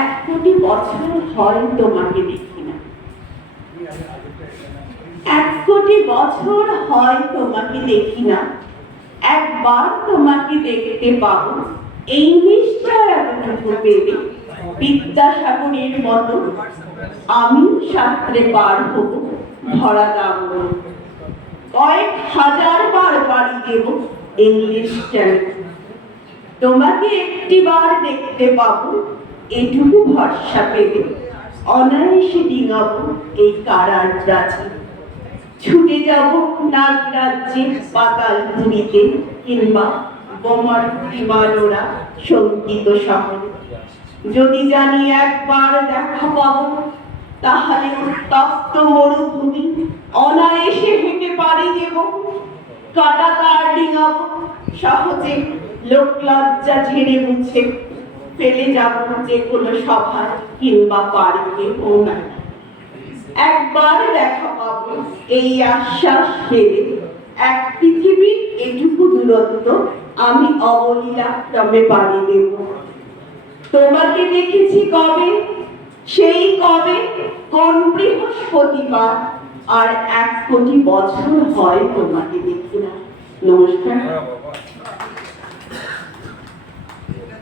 এক কোটি বছর হয় তোমাকে দেখি না, এক কোটি বছর হয় তোমাকে দেখি না, একবার তোমাকে দেখতে পাবো এই নিশ্চয় এতটুকু পেলে বিদ্যাসাগরের মতো আমি সাঁতরে পার হব ভরা দাম। কয়েক হাজার বার পাড়ি দেব ইংলিশ চ্যানেল, তোমাকে একটিবার দেখতে পাবো এটুকু ভরসা পেলে অনায়াসে ডিঙাবো এই কারার প্রাচীর। ছুটে যাব নাগরাজ্যে পাতাল পুরীতে কিংবা বোমার বিমানোরা শঙ্কিত শহরে। যদি জানি একবার দেখা পাবো তাহলে উত্তপ্ত মরুভূমি অনায়াসে হেঁটে পাড়ি দেব, কাটা তার ডিঙাবো সহজে, লোক লজ্জা ঝেড়ে মুছে ফেলে যাব যে কোনো সভায় কিংবা পার্কে পৌঁছায়। একবার দেখা পাবো এই আশ্বাস পেলে এক পৃথিবীর এটুকু দূরত্ব আমি অবলীলা ক্রমে পাড়ি দেব। তোমাকে দেখেছি কবে, সেই কবে কোন বৃহস্পতিবার, আর এক কোটি বছর হয় তোমাকে দেখি না। নমস্কার।